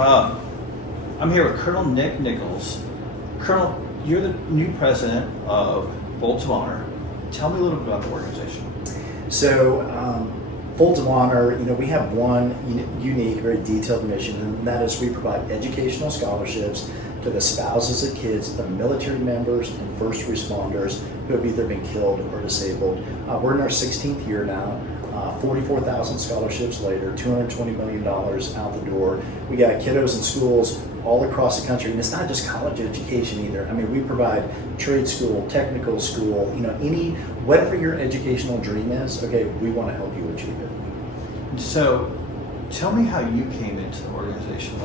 I'm here with Colonel Nick Nichols. Colonel, you're the new president of Folds of Honor. Tell me a little bit about the organization. So, Folds of Honor, we have one unique, very detailed mission, and that is we provide educational scholarships to the spouses of kids of military members and first responders who have either been killed or disabled. We're in our 16th year now. 44,000 scholarships later, $220 million out the door. We got kiddos in schools all across the country, and it's not just college education either. I mean, we provide trade school, technical school, whatever your educational dream is, okay, we want to help you achieve it. So, tell me how you came into the organization.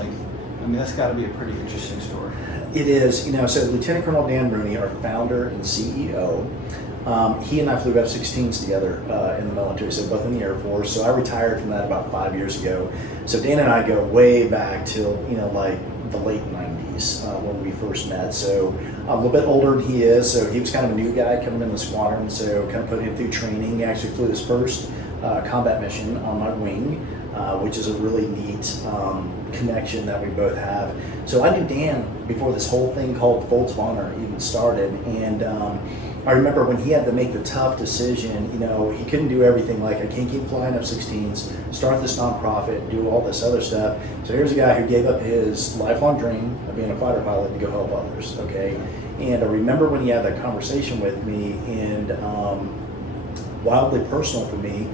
That's got to be a pretty interesting story. It is, so Lieutenant Colonel Dan Rooney, our founder and CEO, he and I flew F-16s together in the military, so both in the Air Force. So I retired from that about 5 years ago. So Dan and I go way back till, the late 90s when we first met. So I'm a little bit older than he is, so he was kind of a new guy coming in the squadron, so kind of put him through training. He actually flew his first combat mission on my wing, which is a really neat connection that we both have. So I knew Dan before this whole thing called Folds of Honor even started, and I remember when he had to make the tough decision, he couldn't do everything, like I can't keep flying F-16s, start this nonprofit, do all this other stuff. So here's a guy who gave up his lifelong dream of being a fighter pilot to go help others, okay? And I remember when he had that conversation with me, and wildly personal for me,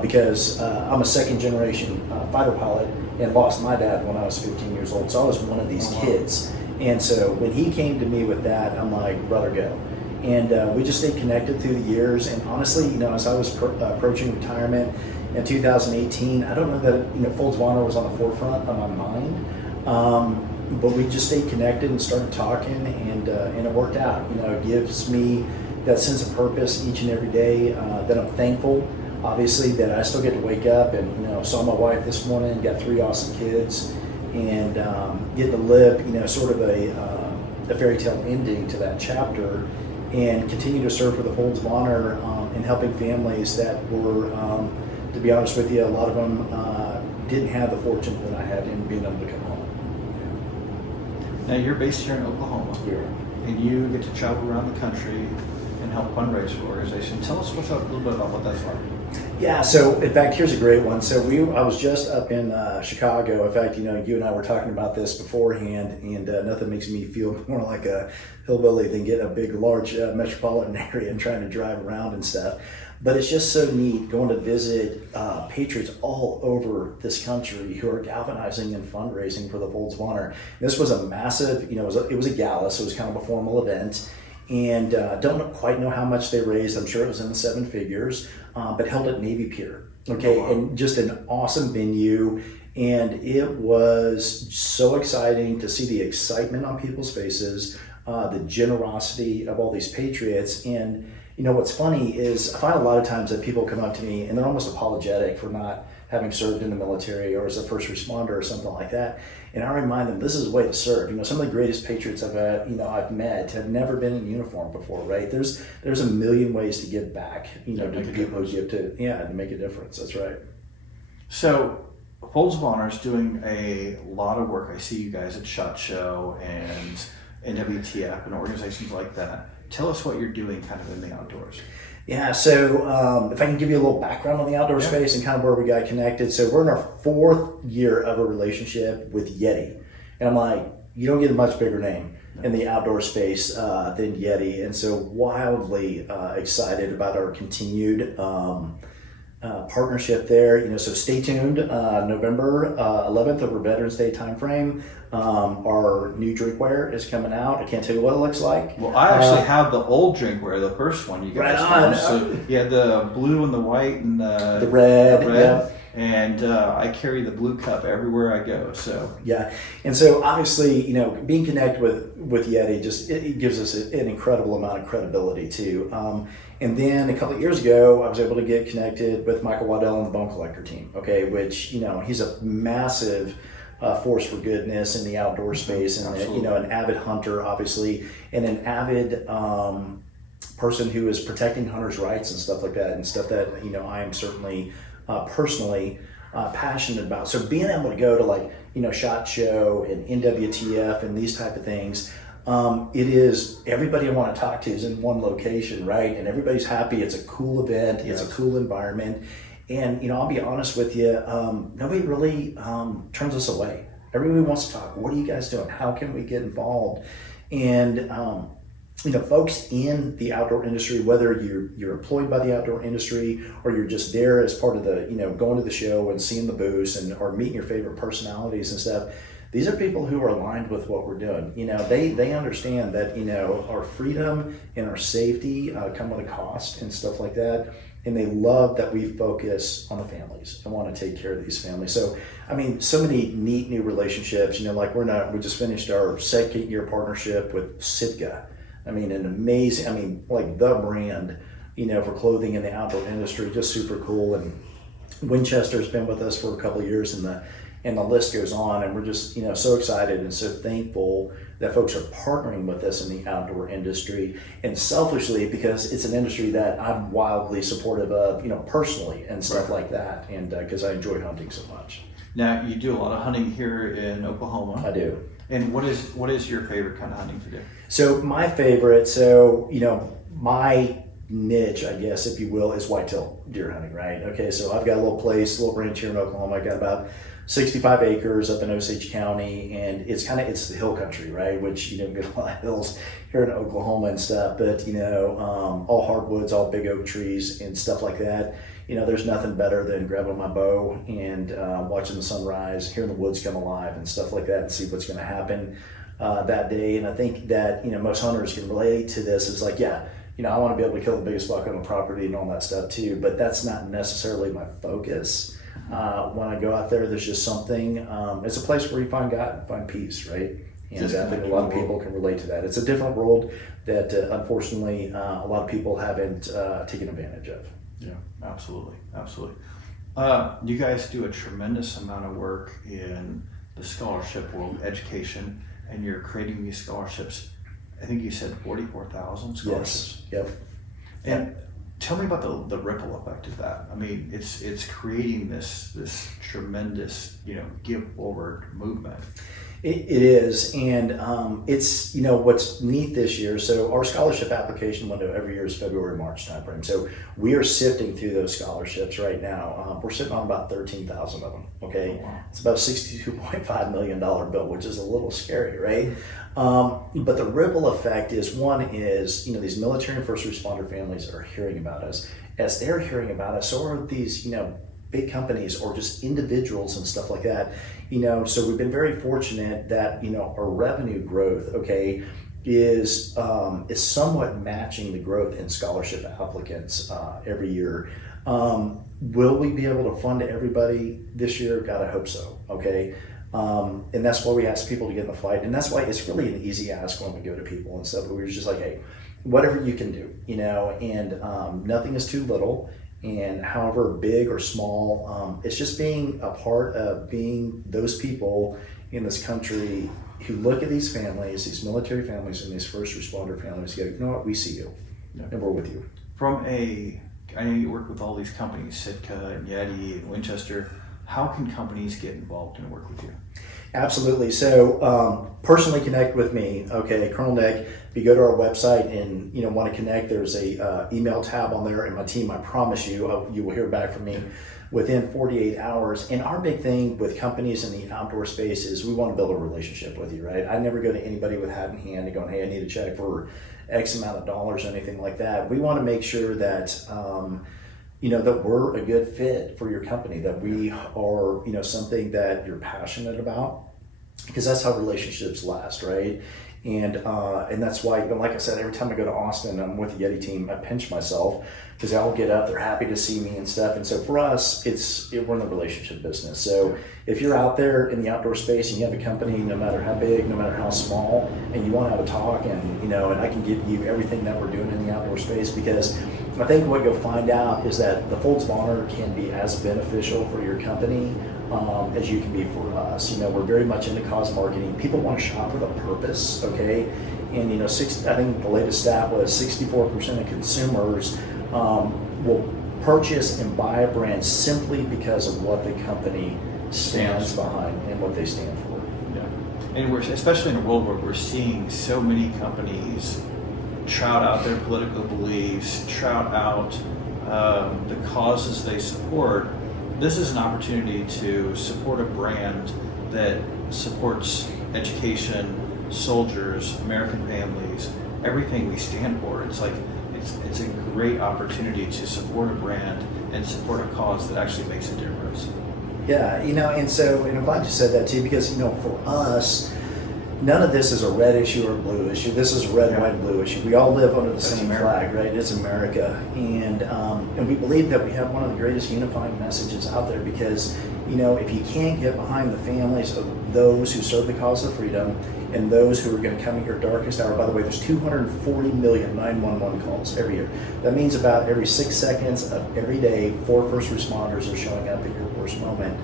because I'm a second generation fighter pilot and lost my dad when I was 15 years old. So I was one of these kids. And so when he came to me with that, I'm like, brother, go. And we just stayed connected through the years. And honestly, as I was approaching retirement in 2018, I don't know that Folds of Honor was on the forefront of my mind, but we just stayed connected and started talking, and it worked out. It gives me that sense of purpose each and every day, that I'm thankful, obviously, that I still get to wake up and saw my wife this morning, got 3 awesome kids, and get to live sort of a fairy tale ending to that chapter, and continue to serve for the Folds of Honor in helping families that were, to be honest with you, a lot of them didn't have the fortune that I had in being able to come home. Now you're based here in Oklahoma, and you get to travel around the country and help fundraise for the organization. Tell us a little bit about what that's like. Yeah, so in fact, here's a great one. So I was just up in Chicago. In fact, you and I were talking about this beforehand, and nothing makes me feel more like a hillbilly than get a big, large metropolitan area and trying to drive around and stuff. But it's just so neat going to visit patriots all over this country who are galvanizing and fundraising for the Folds of Honor. This was a massive, it was a gala, so it was kind of a formal event. And don't quite know how much they raised. I'm sure it was in the 7 figures, but held at Navy Pier. Okay, oh, wow. And just an awesome venue. And it was so exciting to see the excitement on people's faces, the generosity of all these patriots. And what's funny is I find a lot of times that people come up to me and they're almost apologetic for not having served in the military or as a first responder or something like that. And I remind them, this is a way to serve. Some of the greatest patriots I've met have never been in uniform before, right? There's a million ways to give back, to the people who give to make a difference. That's right. So Folds of Honor is doing a lot of work. I see you guys at SHOT Show and NWTF and organizations like that. Tell us what you're doing kind of in the outdoors. Yeah, so if I can give you a little background on the outdoor space and kind of where we got connected. So we're in our 4th year of a relationship with Yeti. And I'm like, you don't get a much bigger name in the outdoor space than Yeti. And so wildly excited about our continued partnership there. So stay tuned. November 11th over Veterans Day timeframe. Our new drinkware is coming out. I can't tell you what it looks like. Well, I actually have the old drinkware, the first one you guys found. So you had the blue and the white and the red. Yep. And I carry the blue cup everywhere I go. So yeah, and so obviously, being connected with Yeti it gives us an incredible amount of credibility too. And then a couple of years ago, I was able to get connected with Michael Waddell and the Bone Collector team. Okay, which he's a massive force for goodness in the outdoor space, and an avid hunter, obviously, and an avid person who is protecting hunters' rights and stuff like that, and stuff that I am certainly personally passionate about. So being able to go to like, SHOT Show and NWTF and these type of things, it is everybody I want to talk to is in one location, right? And everybody's happy. It's a cool event. It's a cool environment. And, I'll be honest with you, nobody really turns us away. Everybody wants to talk. What are you guys doing? How can we get involved? And, folks in the outdoor industry, whether you're employed by the outdoor industry or you're just there as part of the, going to the show and seeing the booths or meeting your favorite personalities and stuff, these are people who are aligned with what we're doing. They understand that, our freedom and our safety come with a cost and stuff like that. And they love that we focus on the families and want to take care of these families. So, so many neat new relationships, like we just finished our second year partnership with Sitka. An amazing, like the brand, for clothing in the outdoor industry, just super cool. And Winchester's been with us for a couple of years and the list goes on, and we're just so excited and so thankful that folks are partnering with us in the outdoor industry, and selfishly because it's an industry that I'm wildly supportive of, personally and stuff like that, and because I enjoy hunting so much. Now you do a lot of hunting here in Oklahoma. I do. And what is your favorite kind of hunting to do? So my favorite, my niche, I guess, if you will, is whitetail deer hunting, right? Okay, so I've got a little ranch here in Oklahoma. I got about 65 acres up in Osage County, and it's the hill country, right? Which you don't get a lot of hills here in Oklahoma and stuff, but all hardwoods, all big oak trees and stuff like that. There's nothing better than grabbing my bow and watching the sunrise, hearing the woods come alive and stuff like that, and see what's going to happen that day. And I think that most hunters can relate to this. Is like, I want to be able to kill the biggest buck on the property and all that stuff too, but that's not necessarily my focus. When I go out there, there's just something, it's a place where you find God and find peace, right? And I think a lot of people can relate to that. It's a different world that unfortunately a lot of people haven't taken advantage of. Yeah, absolutely. You guys do a tremendous amount of work in the scholarship world, education, and you're creating these scholarships. I think you said 44,000 scholarships. Yes. Yep. And tell me about the ripple effect of that. It's creating this tremendous, give forward movement. It is, and it's what's neat this year. So our scholarship application window every year is February, March timeframe. So we are sifting through those scholarships right now. We're sitting on about 13,000 of them. Okay, oh, wow. It's about a $62.5 million bill, which is a little scary, right? But the ripple effect is these military and first responder families are hearing about us. As they're hearing about us, so are these big companies or just individuals and stuff like that. So we've been very fortunate that our revenue growth, is somewhat matching the growth in scholarship applicants every year. Will we be able to fund everybody this year? God, I hope so. Okay. And that's why we ask people to get in the fight, and that's why it's really an easy ask when we go to people and stuff. But we're just like, hey, whatever you can do, and nothing is too little. And however big or small, it's just being a part of being those people in this country who look at these families, these military families and these first responder families, go, you know what, we see you, and we're with you. I know you work with all these companies, Sitka and Yeti and Winchester. How can companies get involved and work with you? Absolutely. So personally connect with me. Okay, Colonel Nick. If you go to our website and want to connect, there's a email tab on there, and my team, I promise you, you will hear back from me within 48 hours. And our big thing with companies in the outdoor space is we want to build a relationship with you, right? I never go to anybody with hat in hand and going, hey, I need a check for X amount of dollars or anything like that. We want to make sure that that we're a good fit for your company, that we are, something that you're passionate about, because that's how relationships last, right? And that's why, like I said, every time I go to Austin, I'm with the Yeti team, I pinch myself because they all get up, they're happy to see me and stuff. And so for us, we're in the relationship business. So if you're out there in the outdoor space and you have a company, no matter how big, no matter how small, and you want to have a talk, and I can give you everything that we're doing in the outdoor space, because I think what you'll find out is that the Folds of Honor can be as beneficial for your company as you can be for us. We're very much into cause marketing. People want to shop with a purpose, okay? And I think the latest stat was 64% of consumers will purchase and buy a brand simply because of what the company stands behind and what they stand for. Yeah. And we're, especially in a world where we're seeing so many companies trout out their political beliefs, trout out the causes they support. This is an opportunity to support a brand that supports education, soldiers, American families, everything we stand for. It's like it's a great opportunity to support a brand and support a cause that actually makes a difference. Yeah, and I'm glad you said that too, because for us, none of this is a red issue or a blue issue. This is a red, white, and blue issue. We all live under the same flag, right? It's America, and we believe that we have one of the greatest unifying messages out there, because if you can't get behind the families of those who serve the cause of freedom and those who are going to come at your darkest hour. By the way, there's 240 million 911 calls every year. That means about every 6 seconds of every day, 4 first responders are showing up at your worst moment.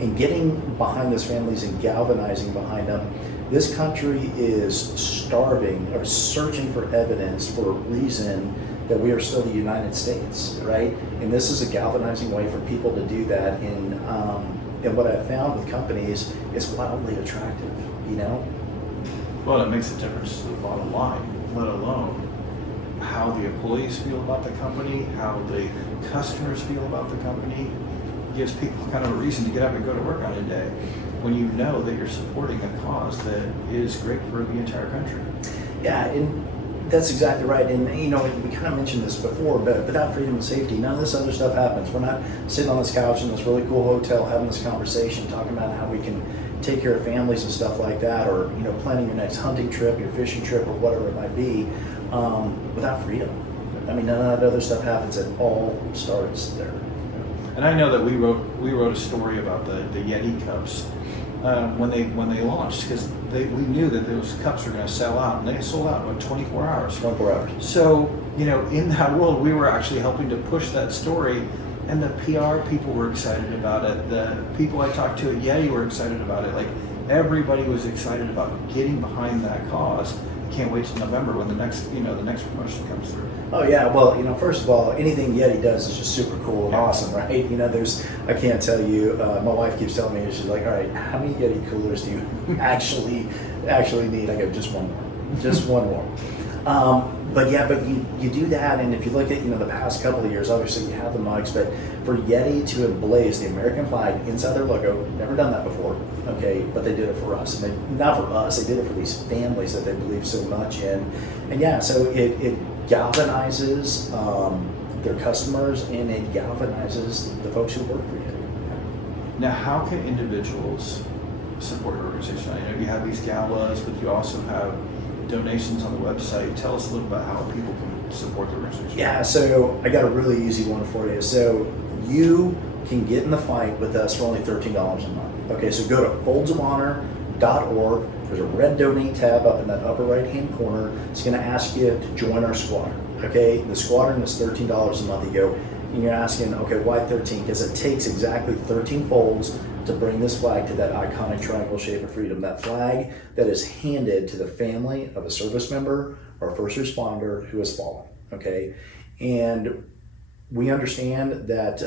And getting behind those families and galvanizing behind them, this country is starving or searching for evidence for a reason that we are still the United States, right? And this is a galvanizing way for people to do that. And what I've found with companies is wildly attractive, Well, it makes a difference to the bottom line, let alone how the employees feel about the company, how the customers feel about the company. It gives people kind of a reason to get up and go to work on a day when you know that you're supporting a cause that is great for the entire country. Yeah, and that's exactly right. And we kind of mentioned this before, but without freedom and safety, none of this other stuff happens. We're not sitting on this couch in this really cool hotel having this conversation, talking about how we can take care of families and stuff like that, or planning your next hunting trip, your fishing trip, or whatever it might be, without freedom. I mean, none of that other stuff happens. It all starts there. And I know that we wrote a story about the Yeti cups when they launched, because we knew that those cups were going to sell out, and they sold out in 24 hours. 24 hours. So in that world, we were actually helping to push that story. And the PR people were excited about it. The people I talked to at Yeti were excited about it. Like, everybody was excited about getting behind that cause. I can't wait till November when the next promotion comes through. Oh yeah, well, first of all, anything Yeti does is just super cool and awesome, right? I can't tell you. My wife keeps telling me, she's like, all right, how many Yeti coolers do you actually need? I go, just one more. But you do that, and if you look at the past couple of years, obviously you have the mugs, but for Yeti to emblazed the American flag inside their logo, never done that before, okay, but they did it for us. And not for us, they did it for these families that they believe so much in. And yeah, so it galvanizes their customers, and it galvanizes the folks who work for Yeti. Now, how can individuals support your organization? I know you have these galas, but you also have donations on the website. Tell us a little about how people can support the organization. Yeah, so I got a really easy one for you. So you can get in the fight with us for only $13 a month. Okay, so go to foldsofhonor.org. There's a red donate tab up in that upper right-hand corner. It's going to ask you to join our squadron. Okay, the squadron is $13 a month. You go, and you're asking, okay, why 13? Because it takes exactly 13 folds to bring this flag to that iconic triangle shape of freedom, that flag that is handed to the family of a service member or a first responder who has fallen, okay? And we understand that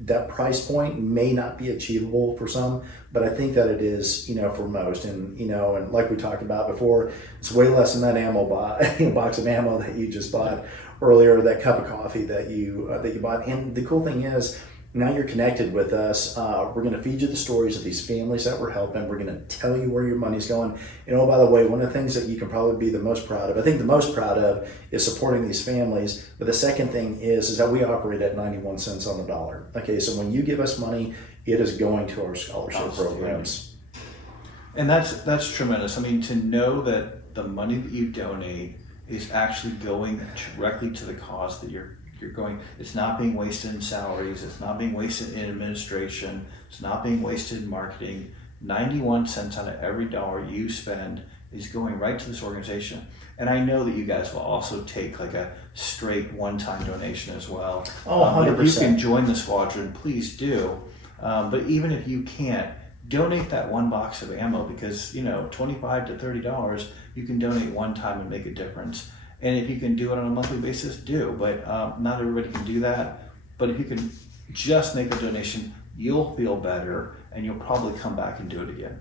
that price point may not be achievable for some, but I think that it is, for most. And, and like we talked about before, it's way less than that box of ammo that you just bought earlier, that cup of coffee that you bought. And the cool thing is, now you're connected with us. We're going to feed you the stories of these families that we're helping. We're going to tell you where your money's going. And by the way, one of the things that you can probably be the most proud of, I think the most proud of, is supporting these families. But the second thing is that we operate at 91 cents on the dollar. Okay, so when you give us money, it is going to our scholarship programs. And that's tremendous. I mean, to know that the money that you donate is actually going directly to the cause that you're going. It's not being wasted in salaries. It's not being wasted in administration. It's not being wasted in marketing. 91 cents out of every dollar you spend is going right to this organization. And I know that you guys will also take like a straight one-time donation as well. Oh, 100%. If you can join the squadron, please do. But even if you can't, donate that one box of ammo, because $25 to $30 you can donate one time and make a difference. And if you can do it on a monthly basis, do. But not everybody can do that. But if you can just make a donation, you'll feel better, and you'll probably come back and do it again.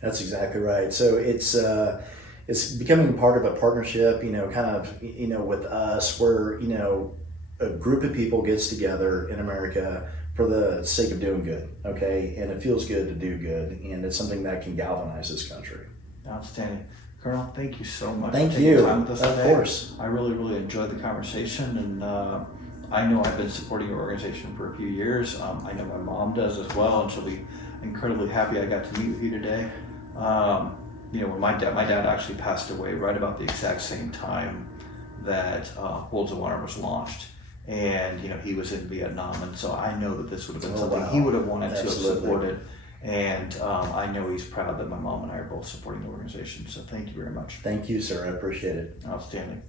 That's exactly right. So it's becoming part of a partnership, kind of, with us, where, a group of people gets together in America for the sake of doing good, okay? And it feels good to do good, and it's something that can galvanize this country. Outstanding. Colonel, thank you so much Thank for taking you. time with us Of today. course. I really, really enjoyed the conversation, and I know I've been supporting your organization for a few years. I know my mom does as well, and she'll be incredibly happy I got to meet with you today. When my dad actually passed away right about the exact same time that Holds of Honor was launched. And he was in Vietnam, and so I know that this would have been something he would have wanted to have supported. And I know he's proud that my mom and I are both supporting the organization. So thank you very much. Thank you, sir. I appreciate it. Outstanding.